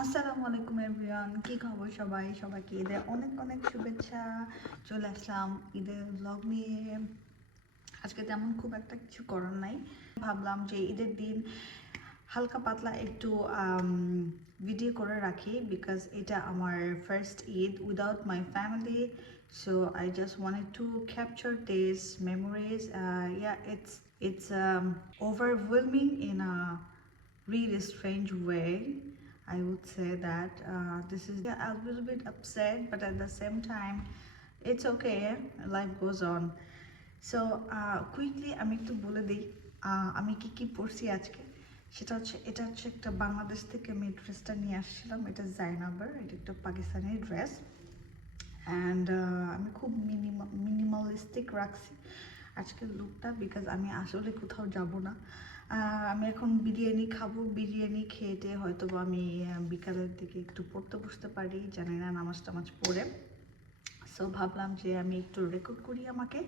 আসসালামু আলাইকুম এভরিওয়ান, কি খবর সবাই? সবাইকে ঈদের অনেক অনেক শুভেচ্ছা। চলে আসলাম ঈদের ব্লগ নিয়ে। আজকে তেমন খুব একটা কিছু করার নাই, ভাবলাম যে ঈদের দিন হালকা পাতলা একটু ভিডিও করে রাখি, বিকজ এটা আমার first Eid without my family. So I just wanted to capture these memories. Yeah, it's overwhelming in a really strange way. I would say that this is a little bit upset, but at the same time, it's okay. Life goes on. So quickly আমি একটু বলে দিই আমি কি পরছি আজকে। এটা হচ্ছে একটা বাংলাদেশ থেকে আমি ড্রেসটা নিয়ে আসছিলাম। এটা জাইনাবের, এটা একটা পাকিস্তানি ড্রেস। অ্যান্ড আমি খুব মিনিমালিস্টিক রাখছি আজকের লুকটা, বিকজ আমি আসলে কোথাও যাব না। আমি এখন বিরিয়ানি খাবো, বিরিয়ানি খেয়ে হয়তো আমি বিকালের দিকে একটু পড়তে বসতে পারি, জানি না, নামাজ টামাজ পড়ে। সো ভাবলাম যে আমি একটু রেকর্ড করি আমাকে,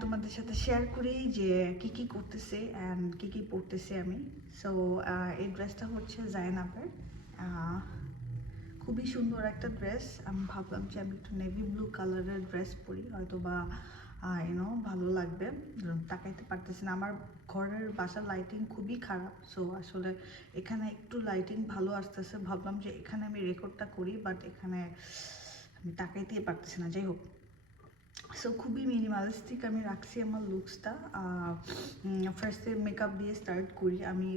তোমাদের সাথে শেয়ার করি যে কি করতেছে অ্যান্ড কি পড়তেছে আমি। সো এই ড্রেসটা হচ্ছে জাইনাবের, খুবই সুন্দর একটা ড্রেস। আমি ভাবলাম যে আমি একটু নেভি ব্লু কালারের ড্রেস পরি, হয়তো বা ভালো লাগবে। তাকাইতে পারতেছি না, আমার ঘরের বাসার লাইটিং খুবই খারাপ। সো আসলে এখানে একটু লাইটিং ভালো আসতেছে, ভাবলাম যে এখানে আমি রেকর্ডটা করি, বাট এখানে আমি তাকাইতেই পারতেছি না। যাই হোক, সো খুবই মিনিমালিস্টিক আমি রাখছি আমার লুকসটা। ফার্স্টে মেকআপ দিয়ে স্টার্ট করি। আমি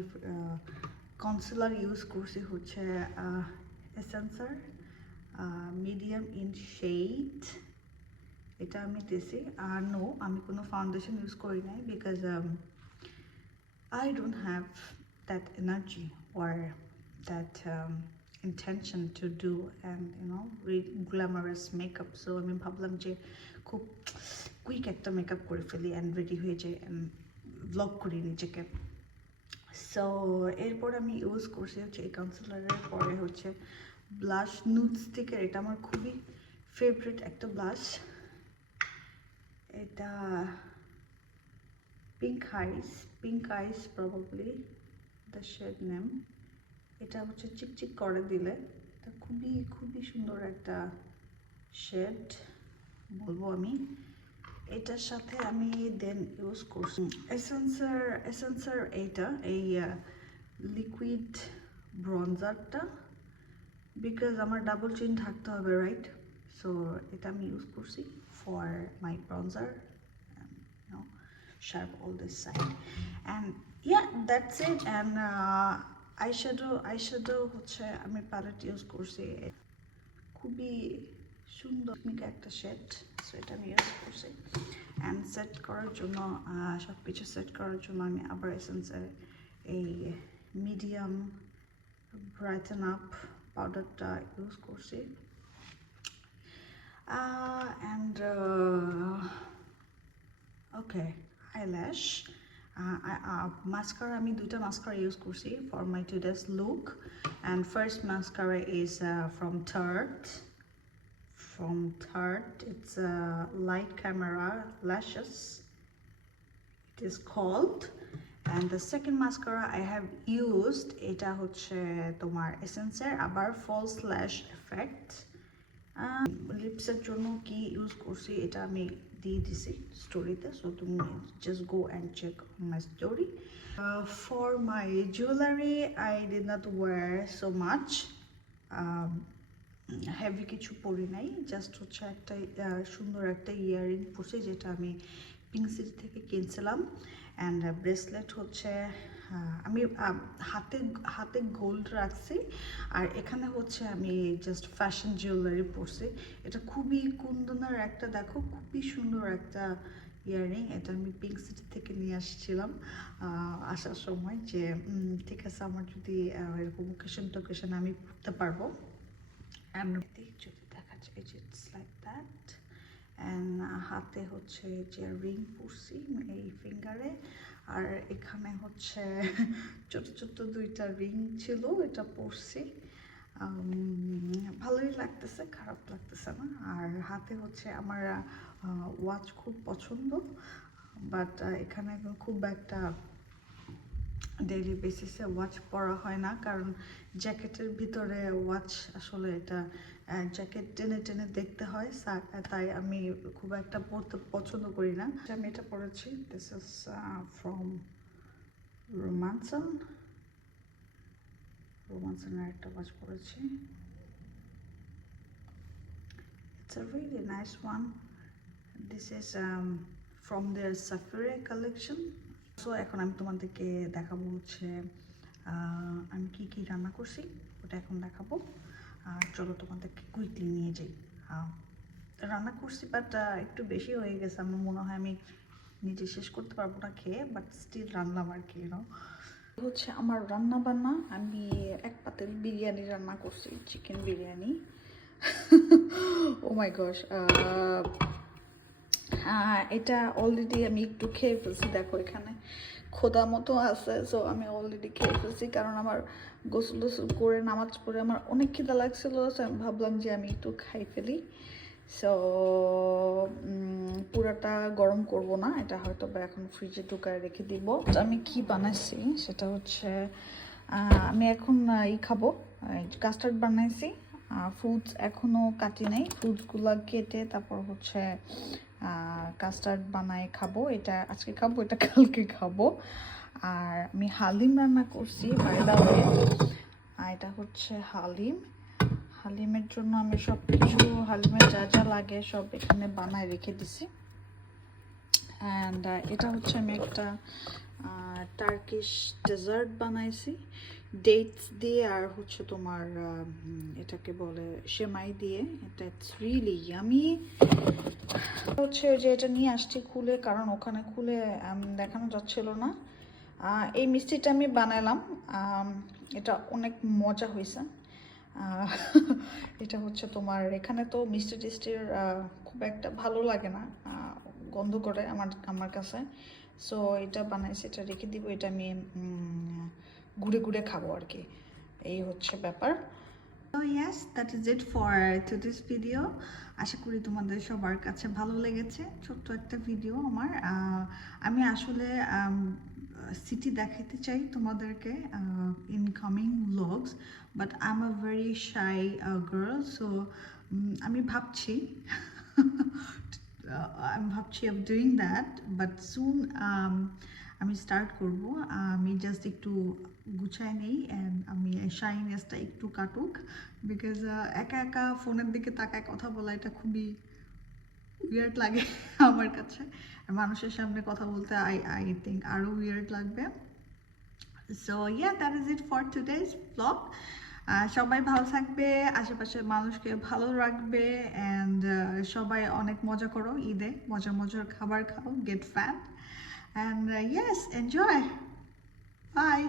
কনসিলার ইউজ করছি হচ্ছে এসেন্সার মিডিয়াম ইন শেড, এটা আমি দিয়েছি। আর নো, আমি কোনো ফাউন্ডেশন ইউজ করি নাই, because I don't have that energy or that intention to do and glamorous makeup. So আমি ভাবলাম যে খুব কুইক একটা মেকআপ করে ফেলি অ্যান্ড রেডি হয়ে যাই অ্যান্ড ব্লগ করি নিজেকে। সো এরপর আমি ইউজ করছি হচ্ছে এই কনসিলারের পরে হচ্ছে ব্লাশ, নুড স্টিকের। এটা আমার খুবই ফেভারিট একটা ব্লাশ। এটা pink ice probably the shade name. এটা হচ্ছে চিকচিক করে দিলে এটা খুবই সুন্দর একটা শেড বলবো আমি। এটার সাথে আমি দেন ইউজ করছি এসেন্সার এই লিকুইড ব্রঞ্জারটা, বিকজ আমার ডাবল চিন থাকতে হবে, রাইট? সো এটা আমি ইউজ করছি for my bronzer, sharp all this side, and yeah, that's it. And eyeshadow হচ্ছে আমি প্যালেট ইউজ করছি, খুবই সুন্দর একটা শেড। সো এটা আমি ইউজ করছি অ্যান্ড সেট করার জন্য, সব কিছু সেট করার জন্য আমি আবার এসেন্সের এই মিডিয়াম ব্রাইটেন আপ পাউডারটা ইউজ করছি। অ্যান্ড ওকে, eyelash, mascara আমি দুইটা mascara ইউজ করছি for my today's look. And first mascara is from Tarte. It's a light camera lashes, it is called. And the second mascara I have used, এটা হচ্ছে তোমার এসেন্সের আবার false lash effect। লিপসের জন্য কি use করছি এটা আমি দিয়ে দিছি স্টোরিতে, সো তুমি just go and check my story. For my jewellery I did not wear so much, heavy কিছু পরি নাই, জাস্ট হচ্ছে একটা সুন্দর একটা ইয়াররিং পরছি, যেটা আমি পিঙ্ক সিটি থেকে কিনছিলাম। অ্যান্ড ব্রেসলেট হচ্ছে আমি হাতে গোল্ড রাখছি, আর এখানে হচ্ছে আমি জাস্ট ফ্যাশন জুয়েলারি পরছি। এটা খুবই কুন্দনের একটা, দেখো খুবই সুন্দর একটা ইয়াররিং। এটা আমি পিঙ্ক সিটি থেকে নিয়ে আসছিলাম আসার সময়, যে ঠিক আছে আমার যদি এরকম ওকেশন আমি পরতে পারবো। অ্যান্ড যদি দেখা যায় যে ইটস লাইক দ্যাট। অ্যান্ড হাতে হচ্ছে যে রিং পরছি এই ফিঙ্গারে, আর এখানে হচ্ছে ছোট দুইটা রিং ছিল, এটা পরছি। ভালোই লাগতেছে, খারাপ লাগতেছে না। আর হাতে হচ্ছে আমার ওয়াচ খুব পছন্দ, বাট এখানে খুব একটা ডেইলি বেসিসে ওয়াচ পরা হয় না, কারণ জ্যাকেটের ভিতরে ওয়াচ আসলে এটা জ্যাকেট টেনে টেনে দেখতে হয়, তাই আমি খুব একটা পরতে পছন্দ করি না। আমি এটা পরেছি, দিস ইজ ফ্রম রোমানসনের একটা ওয়াচ পরেছি। It's a really nice one. This is from their Safari collection. So এখন আমি তোমাদেরকে দেখাবো হচ্ছে আমি কি কি রান্না করছি, ওটা এখন দেখাবো। চলো তোমাদেরকে কুইকলি নিয়ে যাই। রান্না করছি, বাট একটু বেশি হয়ে গেছে, আমার মনে হয় আমি নিজে শেষ করতে পারবো না খেয়ে, বাট স্টিল রান্নাম আর কি। হচ্ছে আমার রান্না বান্না, আমি এক পাতিল বিরিয়ানি রান্না করছি, চিকেন বিরিয়ানি। ও মাই গশ, এটা অলরেডি আমি একটু খেয়ে ফেলছি, দেখো এখানে খোদা মতো আছে। সো আমি অলরেডি খেয়ে ফেলছি, কারণ আমার গোসল টোসল করে নামাজ পড়ে আমার অনেক খিদা লাগছিল। সো আমি ভাবলাম যে আমি একটু খাই ফেলি। সো পুরাটা গরম করব না, এটা হয়তো বা এখন ফ্রিজে ঢুকায় রেখে দিব। আমি কি বানাইছি সেটা হচ্ছে আমি এখন খাবো, কাস্টার্ড বানাইছি। ফ্রুটস এখনও কাটি নাই, ফ্রুটসগুলো কেটে তারপর হচ্ছে কাস্টার্ড বানাই খাবো। এটা আজকে খাবো, এটা কালকে খাবো। আর আমি হালিম রান্না করছি, বাই দ্য ওয়ে। এটা হচ্ছে হালিমের জন্য আমি সব কিছু, হালিমের যা যা লাগে সব এখানে বানায় রেখে দিছি। অ্যান্ড এটা হচ্ছে আমি একটা টার্কিশ ডেজার্ট বানাইছি ডেটস দিয়ে, আর হচ্ছে তোমার এটাকে বলে সেমাই দিয়ে। এটা ইটস রিয়েলি ইয়ামি। হচ্ছে যে এটা নিয়ে আসছি খুলে, কারণ ওখানে খুলে দেখানো যাচ্ছিল না। এই মিষ্টিটা আমি বানালাম, এটা অনেক মজা হয়েছে। এটা হচ্ছে তোমার এখানে তো মিষ্টি টিষ্টির খুব একটা ভালো লাগে না, গন্ধ করে আমার কাছে। সো এটা বানাইছি, এটা রেখে দিব, এটা আমি ঘুরে ঘুরে খাবো আর কি, এই হচ্ছে ব্যাপার। So yes, that is it for today's video. আশা করি তোমাদের সবার কাছে ভালো লেগেছে ছোট্ট একটা ভিডিও আমার। আমি আসলে সিটি দেখাতে চাই তোমাদেরকে in coming vlogs, but I'm a very shy girl, so আমি ভাবছি of doing that, but soon আমি স্টার্ট করব। আমি জাস্ট একটু গুছাই নেই, অ্যান্ড আমি শাইনেসটা একটু কাটুক, বিকজ একা একা ফোনের দিকে তাকায় কথা বলা এটা খুবই উইয়ার্ড লাগে আমার কাছে। মানুষের সামনে কথা বলতে আই থিঙ্ক আরও উইয়ার্ড লাগবে। So yeah, that is it for today's blog. সবাই ভালো থাকবে, আশেপাশের মানুষকে ভালো রাখবে, অ্যান্ড সবাই অনেক মজা করো ঈদে, মজার খাবার খাও, get fat, and yes, enjoy. Bye.